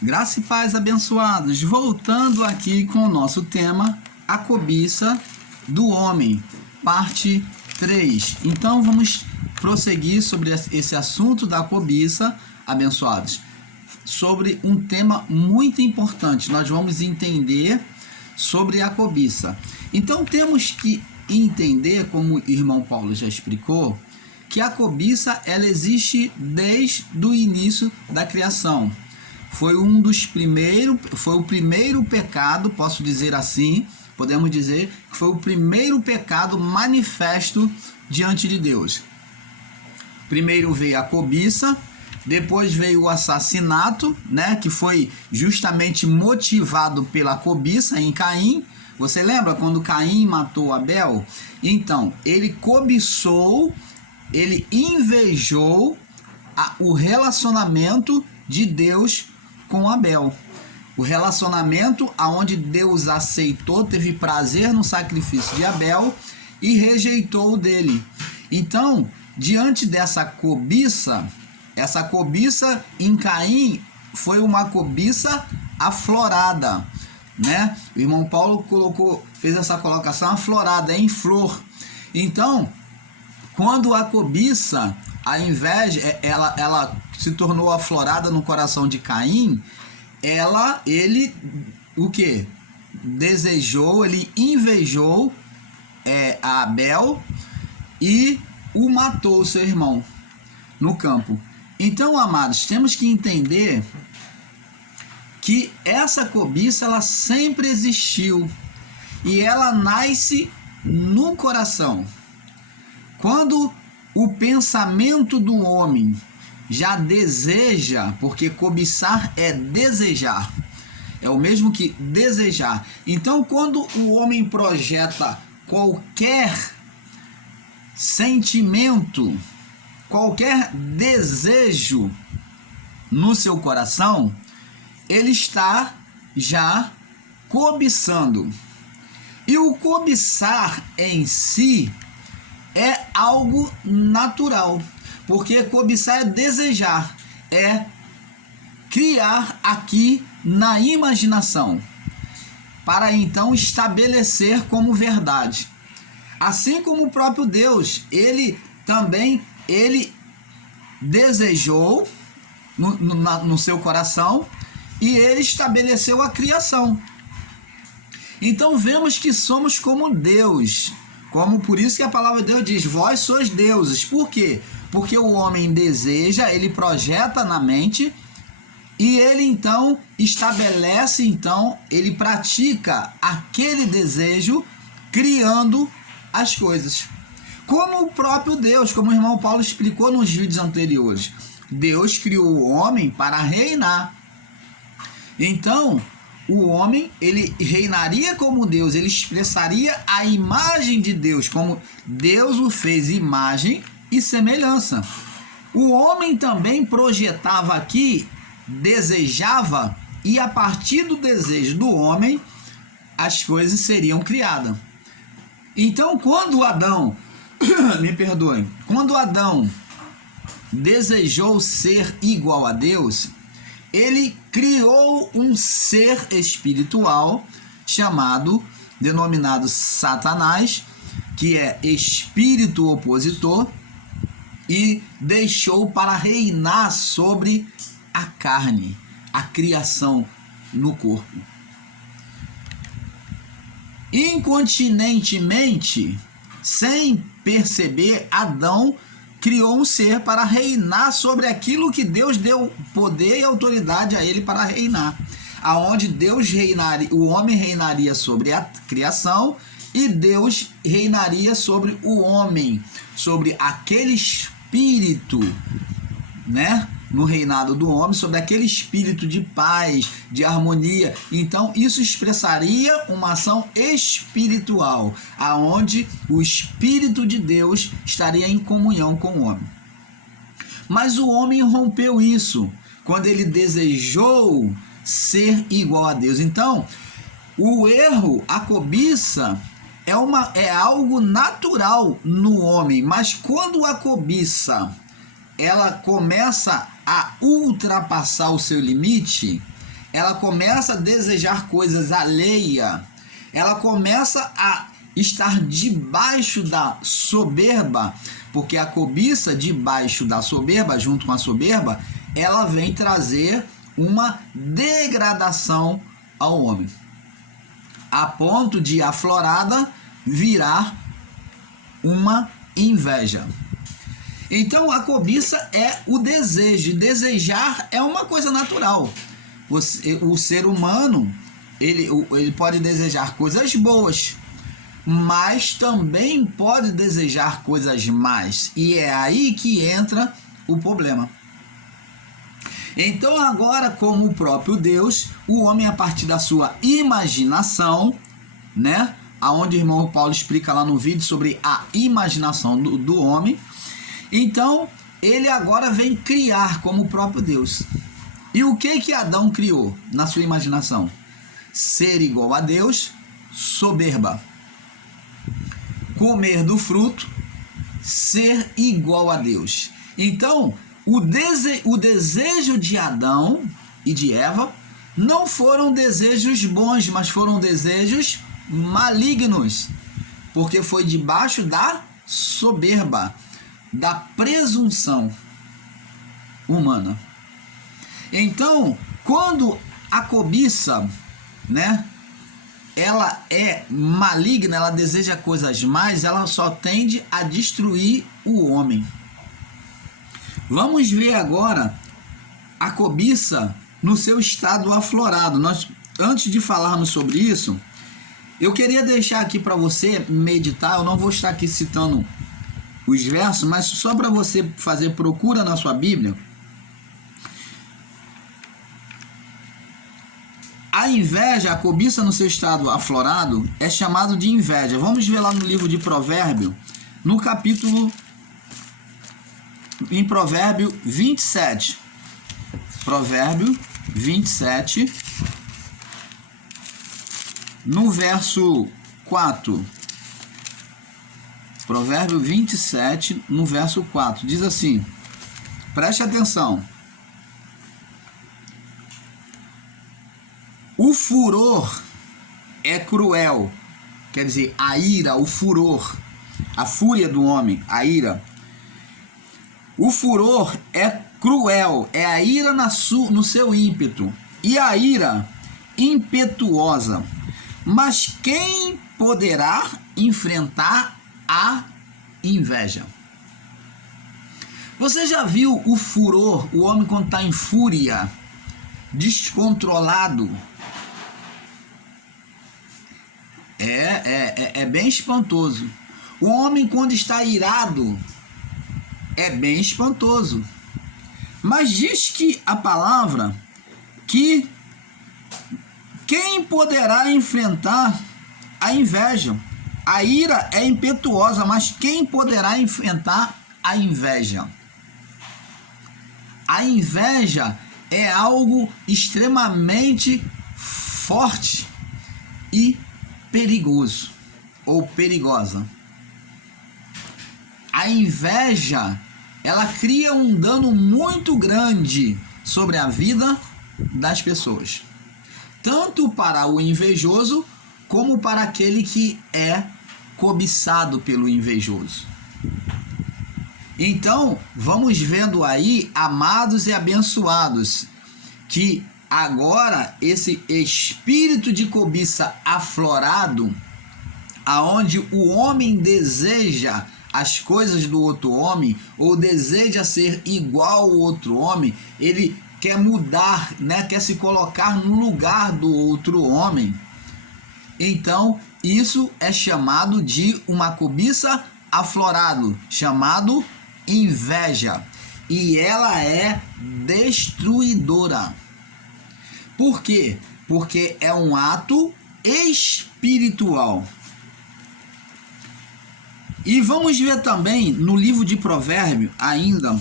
Graça e paz, abençoados. Voltando aqui com o nosso tema, a cobiça do homem, parte 3. Então vamos prosseguir sobre esse assunto da cobiça, abençoados, sobre um tema muito importante. Nós vamos entender sobre a cobiça. Então temos que entender, como o irmão Paulo já explicou, que a cobiça ela existe desde o início da criação. Foi o primeiro pecado, posso dizer assim, podemos dizer que foi o primeiro pecado manifesto diante de Deus. Primeiro veio a cobiça, depois veio o assassinato, né, que foi justamente motivado pela cobiça em Caim. Você lembra quando Caim matou Abel? Então, ele cobiçou, ele invejou o relacionamento de Deus com Abel. O relacionamento aonde Deus aceitou, teve prazer no sacrifício de Abel e rejeitou o dele. Então, diante dessa cobiça, essa cobiça em Caim foi uma cobiça aflorada, né? O irmão Paulo fez essa colocação aflorada, em flor. Então, quando a cobiça, a inveja, ela se tornou aflorada no coração de Caim, ele o que? Desejou, ele invejou a Abel e o matou, seu irmão, no campo. Então, amados, temos que entender que essa cobiça, ela sempre existiu e ela nasce no coração. Quando o pensamento do homem já deseja, porque cobiçar é desejar, é o mesmo que desejar. Então, quando o homem projeta qualquer sentimento, qualquer desejo no seu coração, ele está já cobiçando. E o cobiçar em si é algo natural, porque cobiçar é desejar, é criar aqui na imaginação, para então estabelecer como verdade. Assim como o próprio Deus, ele desejou no seu coração e ele estabeleceu a criação. Então vemos que somos como Deus. Por isso que a palavra de Deus diz, vós sois deuses. Por quê? Porque o homem deseja, ele projeta na mente e ele então estabelece, ele pratica aquele desejo criando as coisas. Como o próprio Deus, como o irmão Paulo explicou nos vídeos anteriores, Deus criou o homem para reinar. Então, o homem, ele reinaria como Deus, ele expressaria a imagem de Deus, como Deus o fez imagem e semelhança. O homem também projetava aqui, desejava, e a partir do desejo do homem, as coisas seriam criadas. Então, quando Adão, quando Adão desejou ser igual a Deus, ele criou um ser espiritual denominado Satanás, que é espírito opositor, e deixou para reinar sobre a carne, a criação no corpo. Incontinentemente, sem perceber, Adão criou um ser para reinar sobre aquilo que Deus deu poder e autoridade a ele para reinar. Aonde Deus reinaria, o homem reinaria sobre a criação e Deus reinaria sobre o homem, sobre aquele espírito, né? No reinado do homem, sobre aquele espírito de paz, de harmonia. Então isso expressaria uma ação espiritual, aonde o Espírito de Deus estaria em comunhão com o homem. Mas o homem rompeu isso quando ele desejou ser igual a Deus. Então, o erro, a cobiça, é algo natural no homem, mas quando a cobiça ela começa a ultrapassar o seu limite, ela começa a desejar coisas alheias, ela começa a estar debaixo da soberba, porque a cobiça debaixo da soberba, junto com a soberba, ela vem trazer uma degradação ao homem, a ponto de a florada virar uma inveja. Então a cobiça é o desejo. Desejar é uma coisa natural. O ser humano ele pode desejar coisas boas, mas também pode desejar coisas más, e é aí que entra o problema. Então agora, como o próprio Deus, o homem, a partir da sua imaginação, né, aonde o irmão Paulo explica lá no vídeo sobre a imaginação do homem, então ele agora vem criar como o próprio Deus. E o que Adão criou na sua imaginação? Ser igual a Deus, soberba. Comer do fruto, ser igual a Deus. Então, o desejo de Adão e de Eva não foram desejos bons, mas foram desejos malignos, porque foi debaixo da soberba, da presunção humana. Então, quando a cobiça, né, ela é maligna, ela deseja coisas más, ela só tende a destruir o homem. Vamos ver agora a cobiça no seu estado aflorado. Antes de falarmos sobre isso, eu queria deixar aqui para você meditar. Eu não vou estar aqui citando os versos, mas só para você fazer procura na sua Bíblia. A inveja, a cobiça no seu estado aflorado é chamado de inveja. Vamos ver lá no livro de Provérbio, no capítulo, em Provérbio 27. Provérbio 27, no verso 4. Provérbio 27, no verso 4. Diz assim, preste atenção. O furor é cruel, quer dizer, a ira, o furor, a fúria do homem, a ira. O furor é cruel, é a ira no seu ímpeto, e a ira impetuosa. Mas quem poderá enfrentar a inveja? Você já viu o furor, o homem quando está em fúria, descontrolado? É bem espantoso. O homem quando está irado é bem espantoso. Mas diz que a palavra que quem poderá enfrentar a inveja? A ira é impetuosa, mas quem poderá enfrentar a inveja? A inveja é algo extremamente forte e perigoso ou perigosa. A inveja, ela cria um dano muito grande sobre a vida das pessoas, tanto para o invejoso como para aquele que é cobiçado pelo invejoso. Então, vamos vendo aí, amados e abençoados, que agora esse espírito de cobiça aflorado, aonde o homem deseja as coisas do outro homem, ou deseja ser igual ao outro homem, ele quer mudar, né? Quer se colocar no lugar do outro homem. Então, isso é chamado de uma cobiça aflorado, chamado inveja. E ela é destruidora. Por quê? Porque é um ato espiritual. E vamos ver também no livro de Provérbio, ainda,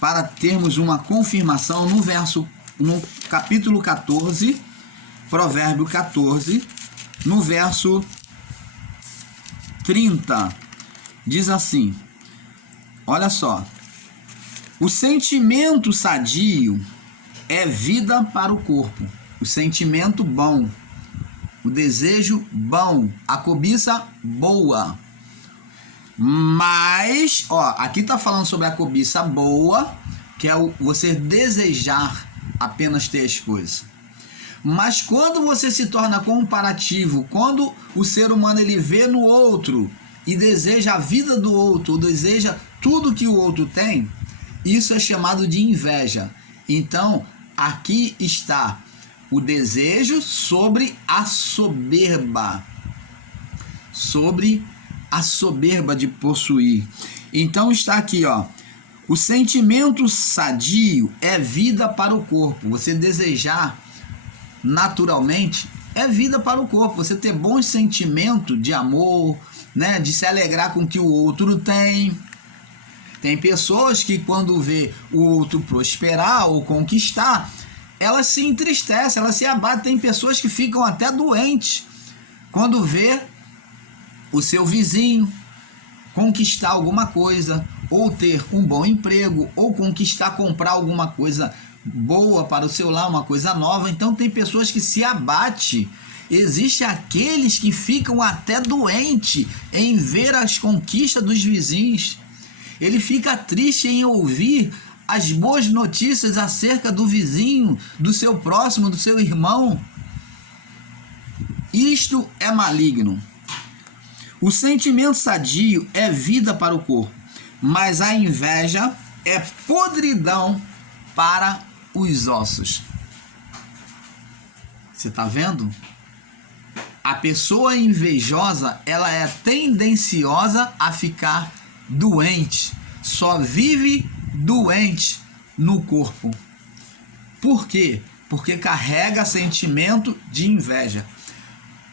para termos uma confirmação, no capítulo 14, Provérbio 14, no verso 30, diz assim, olha só, o sentimento sadio é vida para o corpo, o sentimento bom, o desejo bom, a cobiça boa. Mas, aqui está falando sobre a cobiça boa, que é você desejar apenas ter as coisas. Mas quando você se torna comparativo, quando o ser humano ele vê no outro e deseja a vida do outro, deseja tudo que o outro tem, isso é chamado de inveja. Então, aqui está o desejo sobre a soberba. Sobre a soberba de possuir. Então está aqui, o sentimento sadio é vida para o corpo. Você desejar naturalmente é vida para o corpo. Você ter bons sentimentos de amor, né, de se alegrar com o que o outro tem. Tem pessoas que quando vê o outro prosperar ou conquistar, elas se entristecem, elas se abatem. Tem pessoas que ficam até doentes quando vê o seu vizinho conquistar alguma coisa, ou ter um bom emprego, ou comprar alguma coisa boa para o seu lar, uma coisa nova. Então tem pessoas que se abatem. Existem aqueles que ficam até doentes em ver as conquistas dos vizinhos. Ele fica triste em ouvir as boas notícias acerca do vizinho, do seu próximo, do seu irmão. Isto é maligno. O sentimento sadio é vida para o corpo, mas a inveja é podridão para os ossos. Você está vendo? A pessoa invejosa, ela é tendenciosa a ficar doente. Só vive doente no corpo. Por quê? Porque carrega sentimento de inveja.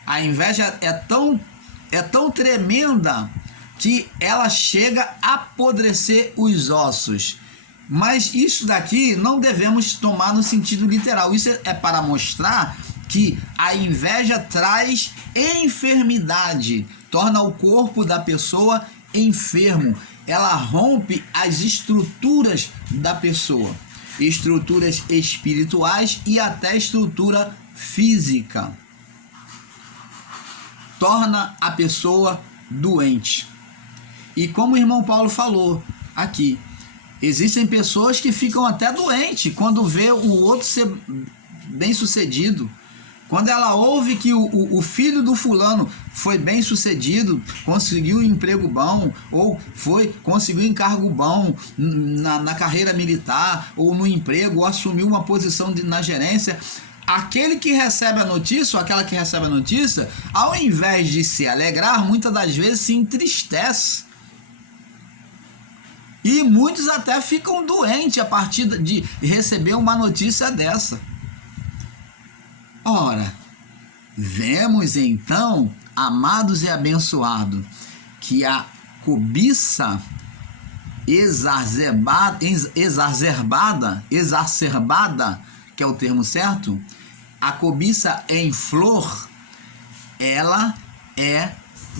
A inveja é tão tremenda que ela chega a apodrecer os ossos. Mas isso daqui não devemos tomar no sentido literal. Isso é para mostrar que a inveja traz enfermidade, torna o corpo da pessoa enfermo. Ela rompe as estruturas da pessoa, estruturas espirituais e até estrutura física. Torna a pessoa doente. E como o irmão Paulo falou aqui, existem pessoas que ficam até doentes quando vê o outro ser bem sucedido. Quando ela ouve que o filho do fulano foi bem sucedido, conseguiu um emprego bom, ou conseguiu um encargo bom na carreira militar, ou no emprego, ou assumiu uma posição na gerência, aquele que recebe a notícia, ou aquela que recebe a notícia, ao invés de se alegrar, muitas das vezes se entristece. E muitos até ficam doentes a partir de receber uma notícia dessa. Ora, vemos então, amados e abençoados, que a cobiça exacerbada, que é o termo certo, a cobiça em flor, ela é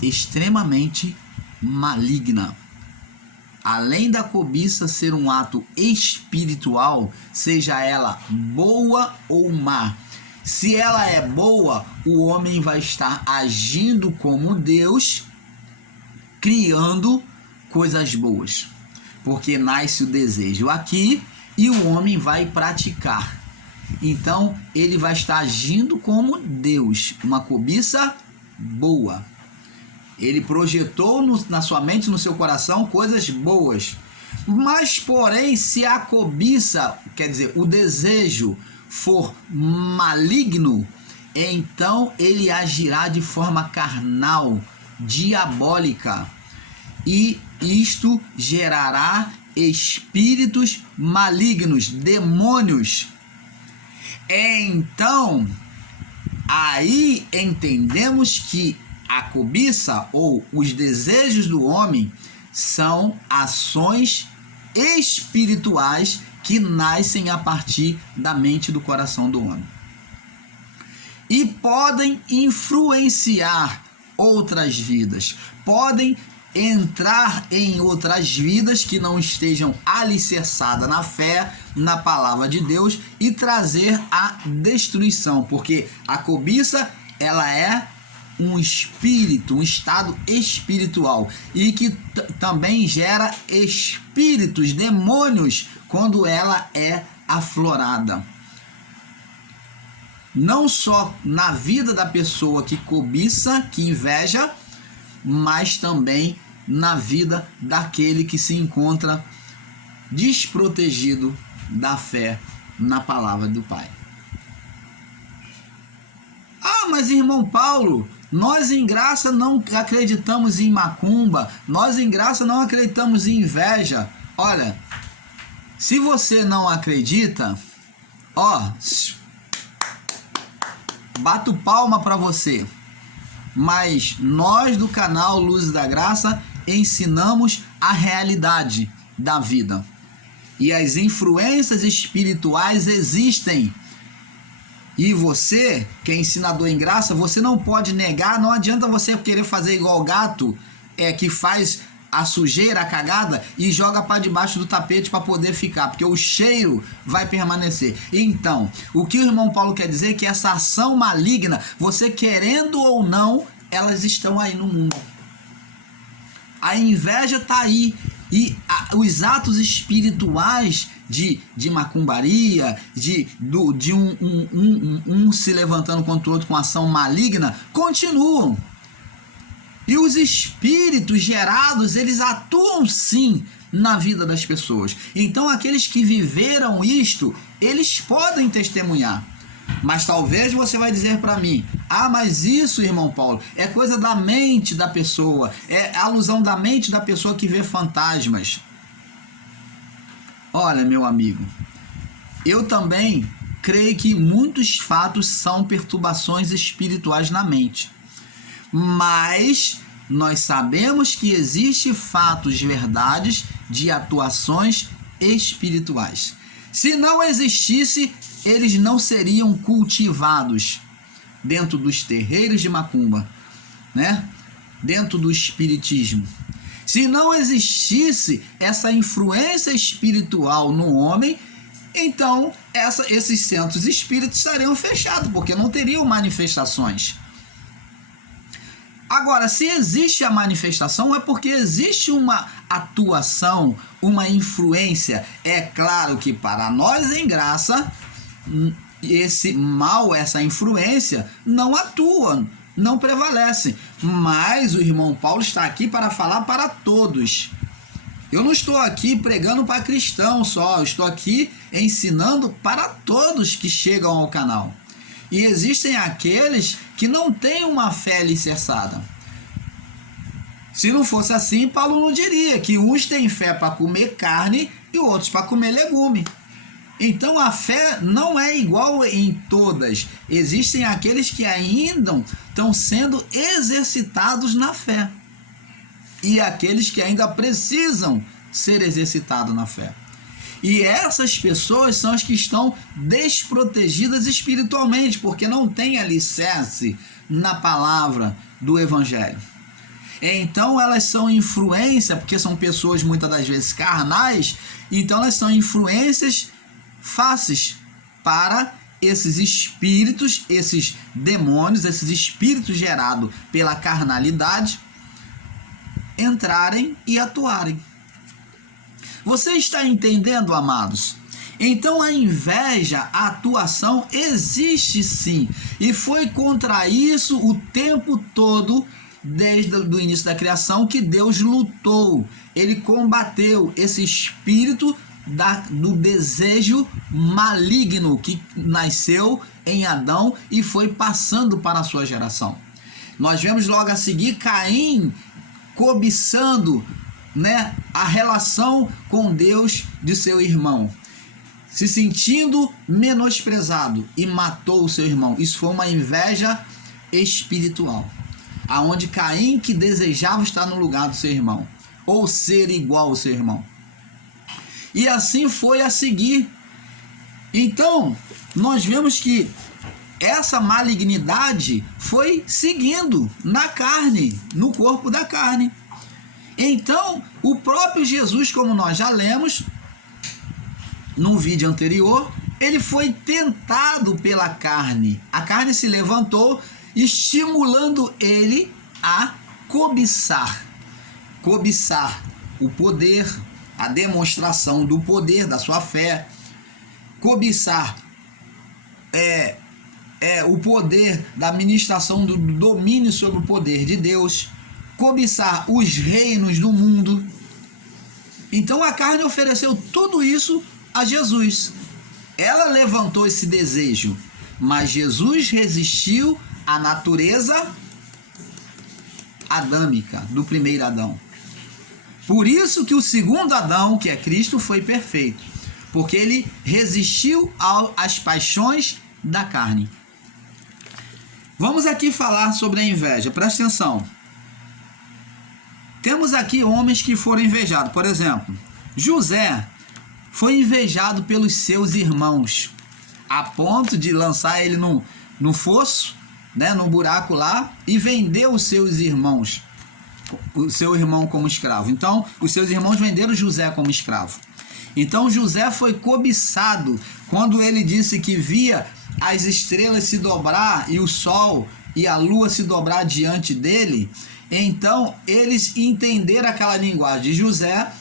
extremamente maligna. Além da cobiça ser um ato espiritual, seja ela boa ou má, se ela é boa, o homem vai estar agindo como Deus, criando coisas boas, porque nasce o desejo aqui e o homem vai praticar. Então ele vai estar agindo como Deus, uma cobiça boa. Ele projetou na sua mente, no seu coração, coisas boas. Mas, porém, se a cobiça, quer dizer, o desejo, for maligno, então ele agirá de forma carnal, diabólica. E isto gerará espíritos malignos, demônios. Então, aí entendemos que a cobiça ou os desejos do homem são ações espirituais que nascem a partir da mente e do coração do homem. E podem influenciar outras vidas, podem entrar em outras vidas que não estejam alicerçadas na fé, na palavra de Deus, e trazer a destruição, porque a cobiça, ela é um espírito, um estado espiritual, e que também gera espíritos, demônios, quando ela é aflorada. Não só na vida da pessoa que cobiça, que inveja, mas também na vida daquele que se encontra desprotegido da fé na palavra do Pai. Ah, mas irmão Paulo, nós em graça não acreditamos em macumba, nós em graça não acreditamos em inveja. Olha, se você não acredita, ó, bato palma para você. Mas nós do canal Luz da Graça ensinamos a realidade da vida. E as influências espirituais existem. E você, que é ensinador em graça, você não pode negar, não adianta você querer fazer igual o gato, que faz a sujeira, a cagada, e joga para debaixo do tapete para poder ficar, porque o cheiro vai permanecer. Então, o que o irmão Paulo quer dizer é que essa ação maligna, você querendo ou não, elas estão aí no mundo. A inveja está aí, e os atos espirituais de macumbaria, de um se levantando contra o outro com ação maligna, continuam. E os espíritos gerados, eles atuam sim na vida das pessoas. Então aqueles que viveram isto, eles podem testemunhar. Mas talvez você vai dizer para mim, ah, mas isso, irmão Paulo, é coisa da mente da pessoa, é alusão da mente da pessoa que vê fantasmas. Olha, meu amigo, eu também creio que muitos fatos são perturbações espirituais na mente. Mas nós sabemos que existem fatos, verdades de atuações espirituais. Se não existisse, eles não seriam cultivados dentro dos terreiros de macumba, né? Dentro do espiritismo. Se não existisse essa influência espiritual no homem, então esses centros espíritas estariam fechados, porque não teriam manifestações. Agora, se existe a manifestação, é porque existe uma atuação, uma influência. É claro que para nós em graça, esse mal, essa influência, não atua, não prevalece. Mas o irmão Paulo está aqui para falar para todos. Eu não estou aqui pregando para cristão só, eu estou aqui ensinando para todos que chegam ao canal. E existem aqueles que não têm uma fé alicerçada. Se não fosse assim, Paulo não diria que uns têm fé para comer carne e outros para comer legume. Então a fé não é igual em todas. Existem aqueles que ainda estão sendo exercitados na fé. E aqueles que ainda precisam ser exercitados na fé. E essas pessoas são as que estão desprotegidas espiritualmente, porque não tem alicerce na palavra do Evangelho. Então elas são influência, porque são pessoas muitas das vezes carnais, então elas são influências fáceis para esses espíritos, esses demônios, esses espíritos gerados pela carnalidade, entrarem e atuarem. Você está entendendo, amados? Então a inveja, a atuação existe sim, e foi contra isso o tempo todo, desde o início da criação, que Deus lutou. Ele combateu esse espírito do desejo maligno que nasceu em Adão e foi passando para a sua geração. Nós vemos logo a seguir Caim cobiçando, né, a relação com Deus de seu irmão, se sentindo menosprezado, e matou o seu irmão. Isso foi uma inveja espiritual, aonde Caim que desejava estar no lugar do seu irmão, ou ser igual ao seu irmão. E assim foi a seguir. Então, nós vemos que essa malignidade foi seguindo na carne, no corpo da carne. Então, o próprio Jesus, como nós já lemos no vídeo anterior, ele foi tentado pela carne. A carne se levantou, estimulando ele a cobiçar. Cobiçar o poder, a demonstração do poder da sua fé. Cobiçar o poder da administração do domínio sobre o poder de Deus. Cobiçar os reinos do mundo. Então a carne ofereceu tudo isso a Jesus. Ela levantou esse desejo, mas Jesus resistiu à natureza adâmica do primeiro Adão. Por isso que o segundo Adão, que é Cristo, foi perfeito, porque ele resistiu às paixões da carne. Vamos aqui falar sobre a inveja, presta atenção. Temos aqui homens que foram invejados. Por exemplo, José foi invejado pelos seus irmãos, a ponto de lançar ele no fosso, né, no buraco lá, e vender os seus irmãos, o seu irmão como escravo. Então, os seus irmãos venderam José como escravo. Então, José foi cobiçado quando ele disse que via as estrelas se dobrar e o sol e a lua se dobrar diante dele. Então, eles entenderam aquela linguagem de José,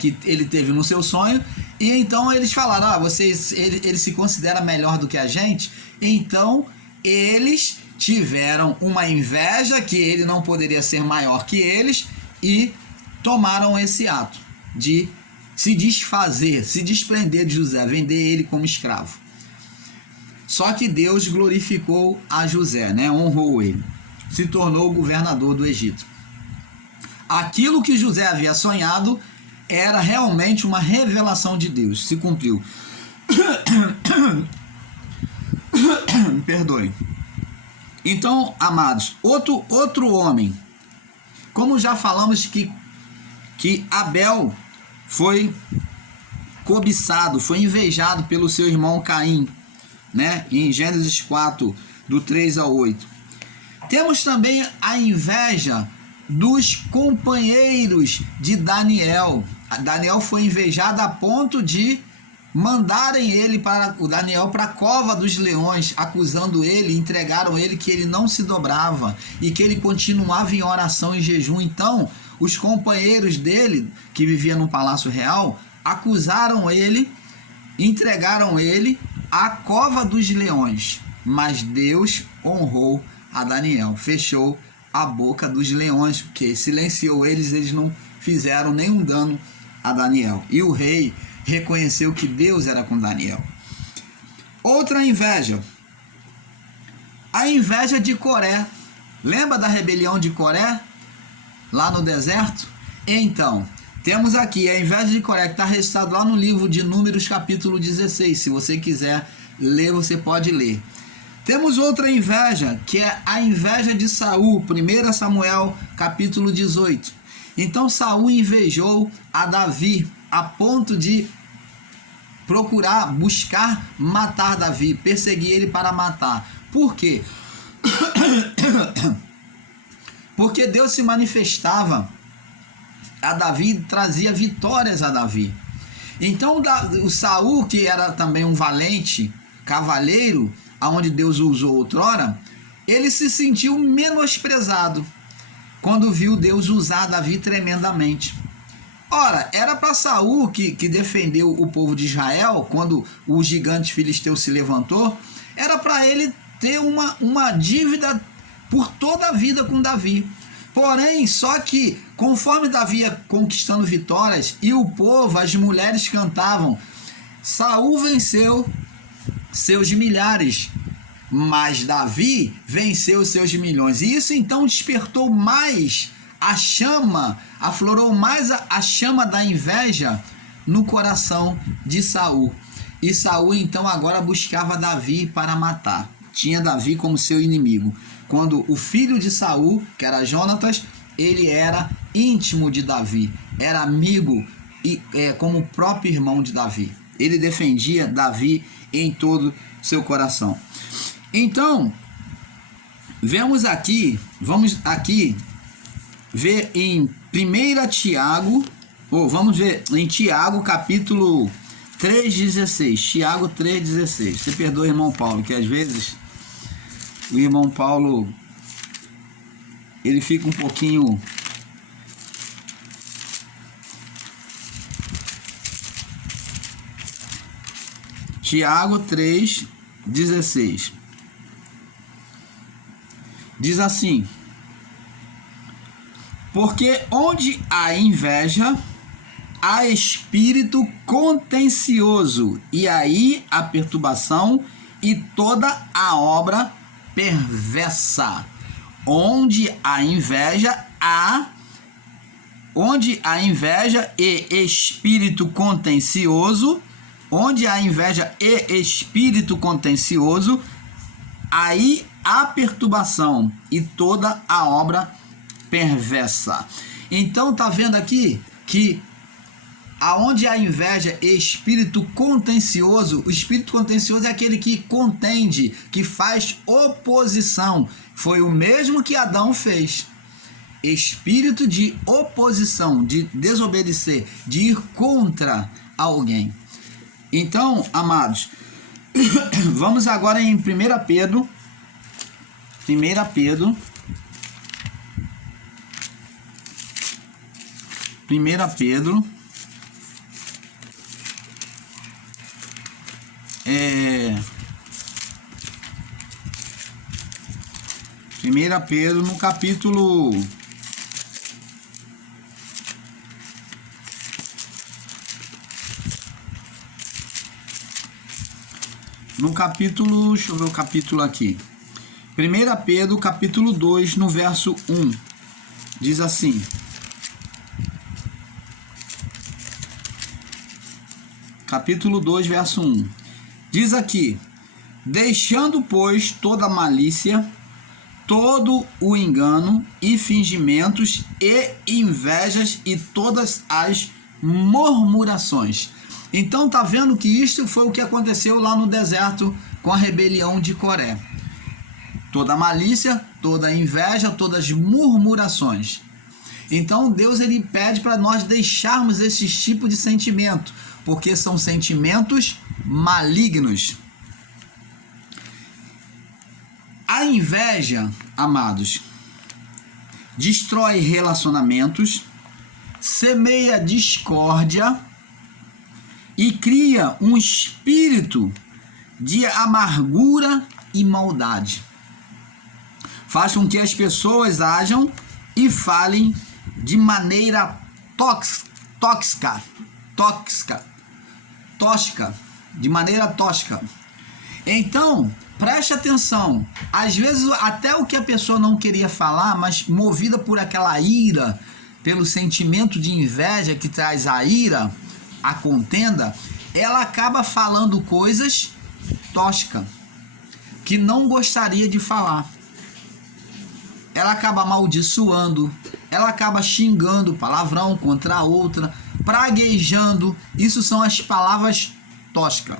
que ele teve no seu sonho, e então eles falaram, ele se considera melhor do que a gente. Então, eles tiveram uma inveja que ele não poderia ser maior que eles e tomaram esse ato de se desfazer, se desprender de José, vender ele como escravo. Só que Deus glorificou a José, né? Honrou ele, se tornou o governador do Egito. Aquilo que José havia sonhado era realmente uma revelação de Deus, se cumpriu. Me perdoe. Então, amados, outro homem, como já falamos que Abel foi cobiçado, foi invejado pelo seu irmão Caim, né? Em Gênesis 4, do 3 ao 8. Temos também a inveja dos companheiros de Daniel. Daniel foi invejado a ponto de mandarem o Daniel para a cova dos leões, acusando ele, entregaram ele que ele não se dobrava e que ele continuava em oração e jejum. Então, os companheiros dele, que viviam no palácio real, acusaram ele, entregaram ele à cova dos leões. Mas Deus honrou a Daniel, fechou a boca dos leões, porque silenciou eles não fizeram nenhum dano a Daniel. E o rei reconheceu que Deus era com Daniel. Outra inveja, a inveja de Coré. Lembra da rebelião de Coré lá no deserto? Então, temos aqui a inveja de Coré, que está registrado lá no livro de Números, capítulo 16. Se você quiser ler, você pode ler. Temos outra inveja, que é a inveja de Saul, 1 Samuel, capítulo 18. Então Saul invejou a Davi, a ponto de buscar matar Davi, perseguir ele para matar. Por quê? Porque Deus se manifestava a Davi, trazia vitórias a Davi. Então o Saul, que era também um valente cavaleiro, aonde Deus o usou outrora, ele se sentiu menosprezado quando viu Deus usar Davi tremendamente. Ora, era para Saul, que defendeu o povo de Israel quando o gigante filisteu se levantou, era para ele ter uma dívida por toda a vida com Davi. Porém, só que conforme Davi ia conquistando vitórias e o povo, as mulheres cantavam, Saul venceu seus milhares, mas Davi venceu seus milhões. E isso então despertou mais a chama, aflorou mais a chama da inveja no coração de Saul. E Saul então agora buscava Davi para matar. Tinha Davi como seu inimigo. Quando o filho de Saul, que era Jonatas, ele era íntimo de Davi, era amigo e como o próprio irmão de Davi. Ele defendia Davi em todo seu coração. Então, vamos aqui ver em 1 Tiago, ou vamos ver em Tiago, capítulo 3,16. Tiago 3,16. Você perdoa, irmão Paulo, que às vezes o irmão Paulo ele fica um pouquinho... Tiago 3,16 diz assim: porque onde há inveja, há espírito contencioso, e aí a perturbação e toda a obra perversa. Onde há inveja e espírito contencioso, onde há inveja e espírito contencioso, aí há perturbação e toda a obra perversa. Então tá vendo aqui que aonde há inveja e espírito contencioso, o espírito contencioso é aquele que contende, que faz oposição. Foi o mesmo que Adão fez. Espírito de oposição, de desobedecer, de ir contra alguém. Então, amados, vamos agora em 1 Pedro. 1 Pedro. 1 Pedro. 1 Pedro no capítulo... deixa eu ver o capítulo aqui. 1 Pedro, capítulo 2, no verso 1. Diz assim: capítulo 2, verso 1. Diz aqui: deixando, pois, toda malícia, todo o engano e fingimentos e invejas e todas as murmurações. Então tá vendo que isto foi o que aconteceu lá no deserto com a rebelião de Coré. Toda malícia, toda inveja, todas as murmurações. Então Deus ele pede para nós deixarmos esse tipo de sentimento, porque são sentimentos malignos. A inveja, amados, destrói relacionamentos, semeia discórdia e cria um espírito de amargura e maldade. Faz com que as pessoas ajam e falem de maneira tóxica, de maneira tóxica. Então, preste atenção. Às vezes, até o que a pessoa não queria falar, mas movida por aquela ira, pelo sentimento de inveja que traz a ira, a contenda, ela acaba falando coisas tóxicas que não gostaria de falar. Ela acaba amaldiçoando, ela acaba xingando palavrão contra a outra, praguejando. Isso são as palavras tóxicas.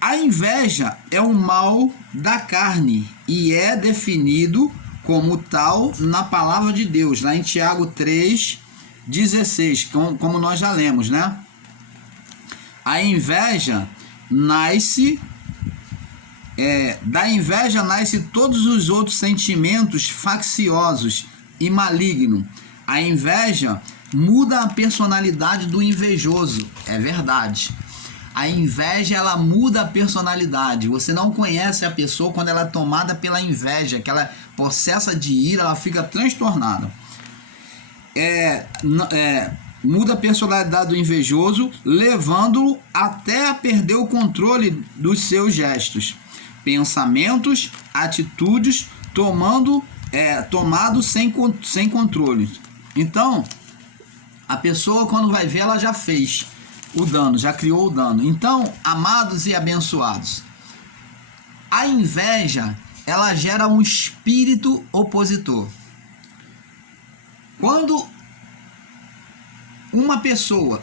A inveja é um mal da carne e é definido como tal na palavra de Deus, lá em Tiago 3,16, como nós já lemos, né? A inveja nasce... da inveja nasce todos os outros sentimentos facciosos e malignos. A inveja muda a personalidade do invejoso, é verdade. A inveja, ela muda a personalidade. Você não conhece a pessoa quando ela é tomada pela inveja, que ela é possessa de ira, ela fica transtornada. Muda a personalidade do invejoso, levando-o até a perder o controle dos seus gestos, pensamentos, atitudes, tomado sem controle. Então, a pessoa, quando vai ver, ela já fez o dano, já criou o dano. Então, amados e abençoados, a inveja, ela gera um espírito opositor. Quando uma pessoa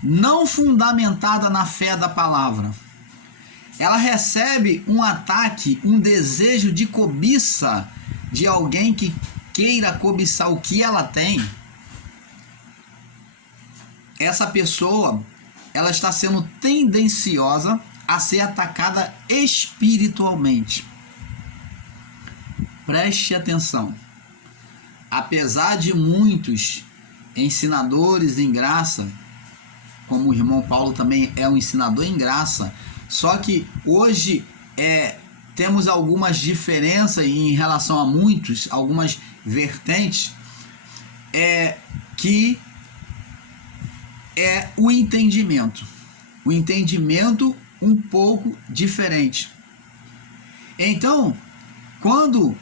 não fundamentada na fé da palavra, ela recebe um ataque, um desejo de cobiça de alguém que queira cobiçar o que ela tem, essa pessoa, ela está sendo tendenciosa a ser atacada espiritualmente. Preste atenção. Apesar de muitos ensinadores em graça, como o irmão Paulo também é um ensinador em graça, só que hoje temos algumas diferenças em relação a muitos, algumas vertentes, que é o entendimento um pouco diferente. Então, quando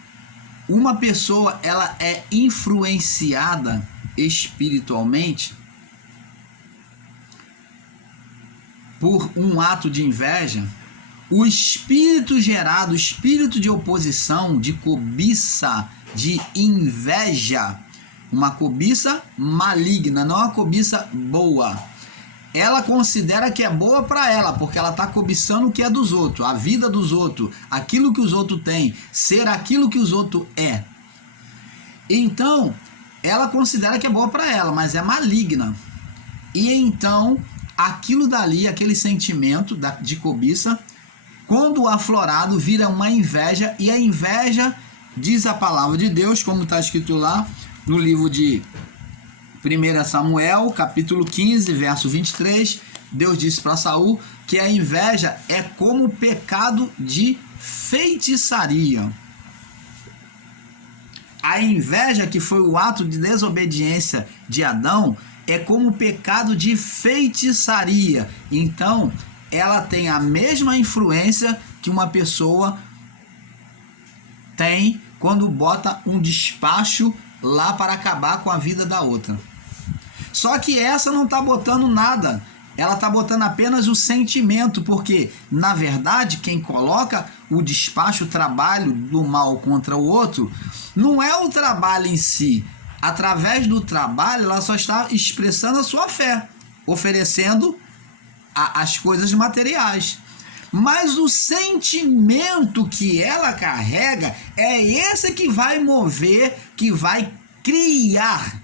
uma pessoa ela é influenciada espiritualmente por um ato de inveja, o espírito gerado, o espírito de oposição, de cobiça, de inveja, uma cobiça maligna, não uma cobiça boa. Ela considera que é boa para ela, porque ela está cobiçando o que é dos outros, a vida dos outros, aquilo que os outros têm, ser aquilo que os outros é. Então, ela considera que é boa para ela, mas é maligna. E então, aquilo dali, aquele sentimento de cobiça, quando aflorado, vira uma inveja, e a inveja, diz a palavra de Deus, como está escrito lá no livro de 1 Samuel, capítulo 15, verso 23, Deus disse para Saul que a inveja é como o pecado de feitiçaria. A inveja, que foi o ato de desobediência de Adão, é como o pecado de feitiçaria. Então, ela tem a mesma influência que uma pessoa tem quando bota um despacho lá para acabar com a vida da outra. Só que essa não está botando nada, ela está botando apenas o sentimento, porque, na verdade, quem coloca o despacho, o trabalho do mal contra o outro, não é o trabalho em si. Através do trabalho, ela só está expressando a sua fé, oferecendo as coisas materiais. Mas o sentimento que ela carrega é esse que vai mover, que vai criar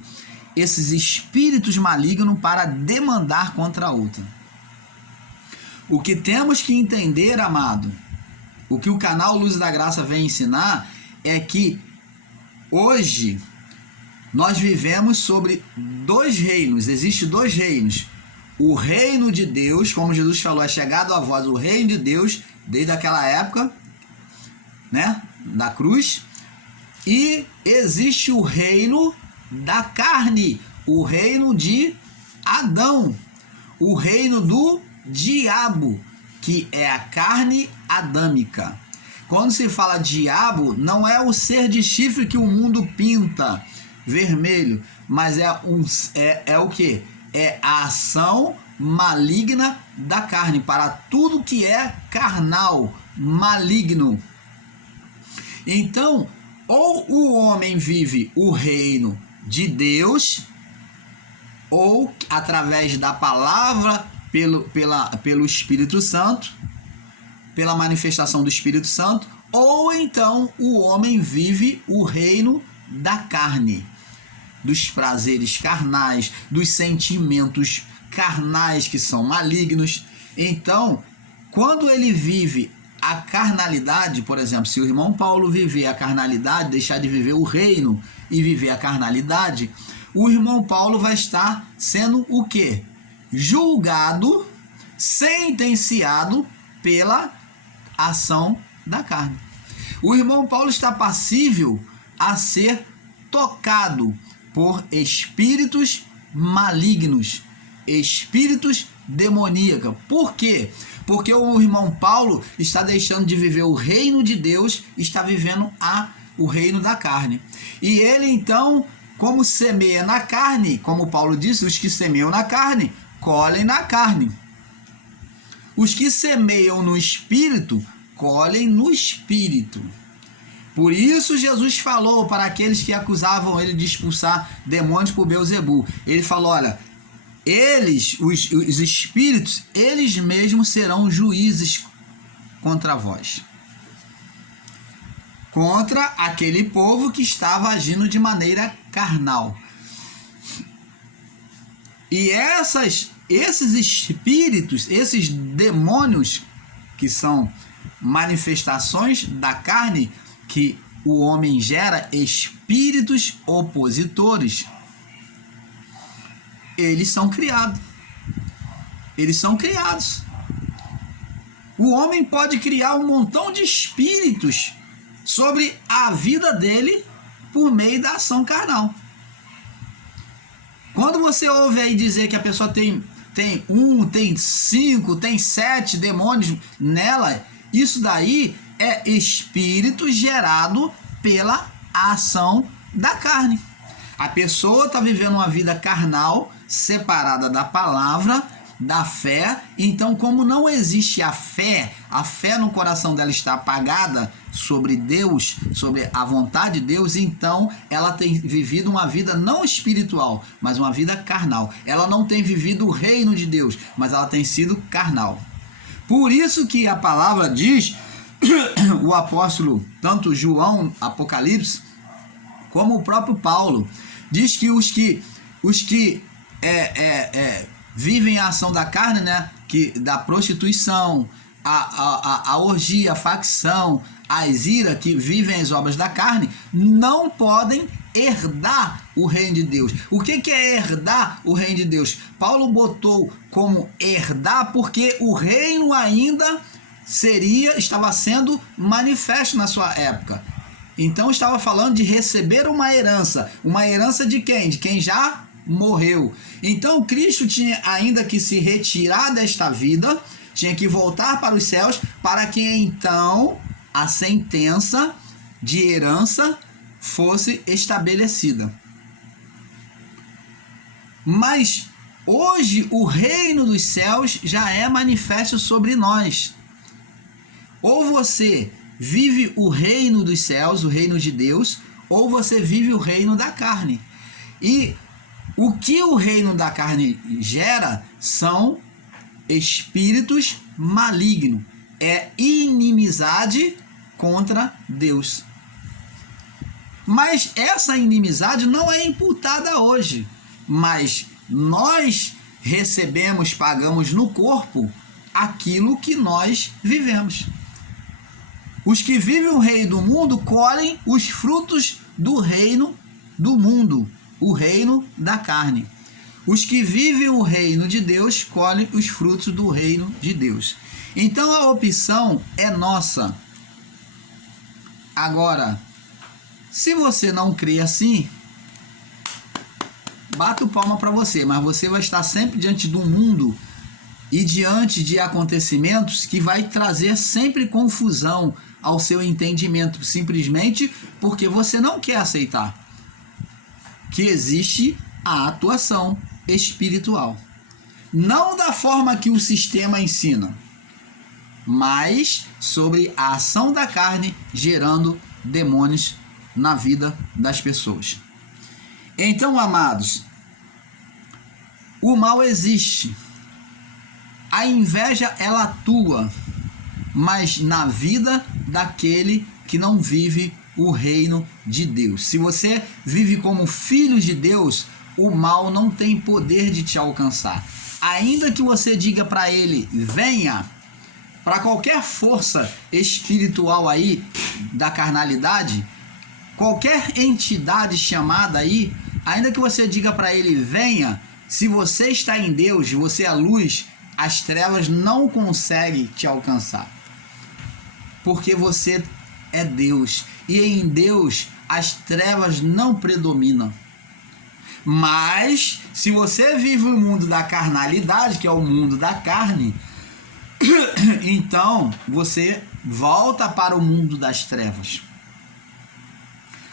esses espíritos malignos para demandar contra a outra. O que temos que entender, amado, o que o canal Luz da Graça vem ensinar é que hoje nós vivemos sobre dois reinos, existem dois reinos. O reino de Deus, como Jesus falou, é chegado a vós o reino de Deus, desde aquela época, né, da cruz. E existe o reino da carne, o reino de Adão, o reino do diabo, que é a carne adâmica. Quando se fala diabo, não é o ser de chifre que o mundo pinta vermelho, mas é o que? É a ação maligna da carne, para tudo que é carnal, maligno. Então, ou o homem vive o reino de Deus, ou através da palavra, pelo Espírito Santo, pela manifestação do Espírito Santo, ou então o homem vive o reino da carne, dos prazeres carnais, dos sentimentos carnais que são malignos. Então, quando ele vive a carnalidade, por exemplo, se o irmão Paulo viver a carnalidade, deixar de viver o reino e viver a carnalidade, o irmão Paulo vai estar sendo o quê? Julgado, sentenciado pela ação da carne. O irmão Paulo está passível a ser tocado por espíritos malignos, espíritos demoníacos. Por quê? Porque o irmão Paulo está deixando de viver o reino de Deus, está vivendo o reino da carne. E ele então, como semeia na carne, como Paulo disse, os que semeiam na carne, colhem na carne. Os que semeiam no espírito, colhem no espírito. Por isso Jesus falou para aqueles que acusavam ele de expulsar demônios por Beelzebul. Ele falou, olha, eles, os espíritos, eles mesmos serão juízes contra vós. Contra aquele povo que estava agindo de maneira carnal. E esses espíritos, esses demônios, que são manifestações da carne, que o homem gera, espíritos opositores, eles são criados. Eles são criados. O homem pode criar um montão de espíritos sobre a vida dele por meio da ação carnal. Quando você ouve aí dizer que a pessoa tem 5, tem 7 demônios nela, isso daí é espírito gerado pela ação da carne. A pessoa está vivendo uma vida carnal, separada da palavra, da fé. Então, como não existe a fé no coração dela está apagada sobre Deus, sobre a vontade de Deus, então ela tem vivido uma vida não espiritual, mas uma vida carnal. Ela não tem vivido o reino de Deus, mas ela tem sido carnal. Por isso que a palavra diz, o apóstolo, tanto João, Apocalipse, como o próprio Paulo, diz que os que vivem a ação da carne, né, que da prostituição, a orgia, a facção, as iras, que vivem as obras da carne, não podem herdar o reino de Deus. O que é herdar o reino de Deus? Paulo botou como herdar porque o reino ainda estava sendo manifesto na sua época. Então estava falando de receber uma herança de quem? De quem já morreu. Então Cristo tinha ainda que se retirar desta vida, tinha que voltar para os céus, para que então a sentença de herança fosse estabelecida. Mas hoje o reino dos céus já é manifesto sobre nós. Ou você vive o reino dos céus, o reino de Deus, ou você vive o reino da carne. E o que o reino da carne gera são espíritos malignos. É inimizade contra Deus. Mas essa inimizade não é imputada hoje. Mas nós recebemos, pagamos no corpo aquilo que nós vivemos. Os que vivem o reino do mundo colhem os frutos do reino do mundo, o reino da carne. Os que vivem o reino de Deus colhem os frutos do reino de Deus. Então a opção é nossa. Agora, se você não crê assim, bato palma para você, mas você vai estar sempre diante do mundo e diante de acontecimentos que vai trazer sempre confusão ao seu entendimento, simplesmente porque você não quer aceitar que existe a atuação espiritual. Não da forma que o sistema ensina, mas sobre a ação da carne gerando demônios na vida das pessoas. Então, amados, o mal existe. A inveja, ela atua, mas na vida daquele que não vive o reino de Deus. Se você vive como filho de Deus, o mal não tem poder de te alcançar. Ainda que você diga para ele, venha, para qualquer força espiritual aí da carnalidade, qualquer entidade chamada aí, ainda que você diga para ele, venha, se você está em Deus, você é a luz, as trevas não conseguem te alcançar. Porque você é Deus. E em Deus as trevas não predominam. Mas se você vive o mundo da carnalidade, que é o mundo da carne, então você volta para o mundo das trevas.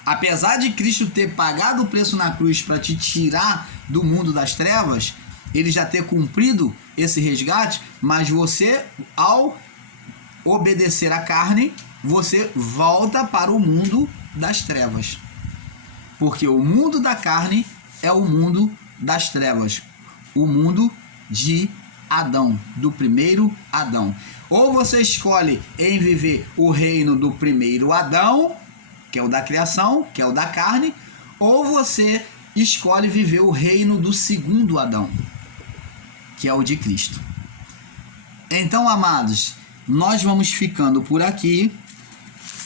Apesar de Cristo ter pagado o preço na cruz para te tirar do mundo das trevas, ele já ter cumprido esse resgate, mas você, ao obedecer à carne, você volta para o mundo das trevas. Porque o mundo da carne é o mundo das trevas. O mundo de Adão, do primeiro Adão. Ou você escolhe em viver o reino do primeiro Adão, que é o da criação, que é o da carne, ou você escolhe viver o reino do segundo Adão, que é o de Cristo. Então, amados, nós vamos ficando por aqui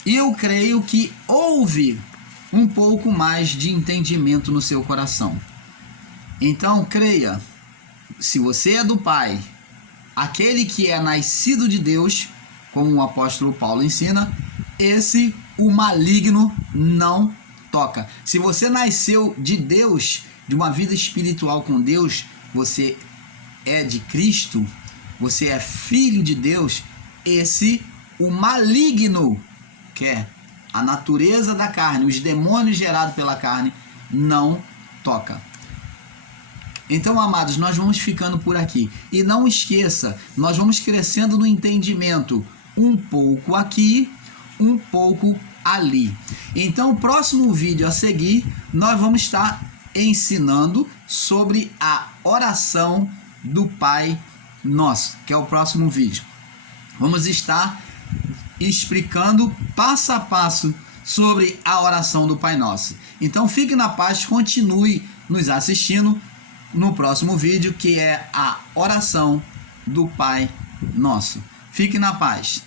e eu creio que houve um pouco mais de entendimento no seu coração. Então, creia, se você é do Pai, aquele que é nascido de Deus, como o apóstolo Paulo ensina, esse o maligno não toca. Se você nasceu de Deus, de uma vida espiritual com Deus, você é de Cristo, você é filho de Deus, esse o maligno, que é a natureza da carne, os demônios gerados pela carne, não toca. Então, amados, nós vamos ficando por aqui. E não esqueça, nós vamos crescendo no entendimento, um pouco aqui, um pouco ali. Então, o próximo vídeo a seguir, nós vamos estar ensinando sobre a oração do Pai Nosso, que é o próximo vídeo. Vamos estar explicando passo a passo sobre a oração do Pai Nosso. Então, fique na paz, continue nos assistindo no próximo vídeo, que é a oração do Pai Nosso. Fique na paz.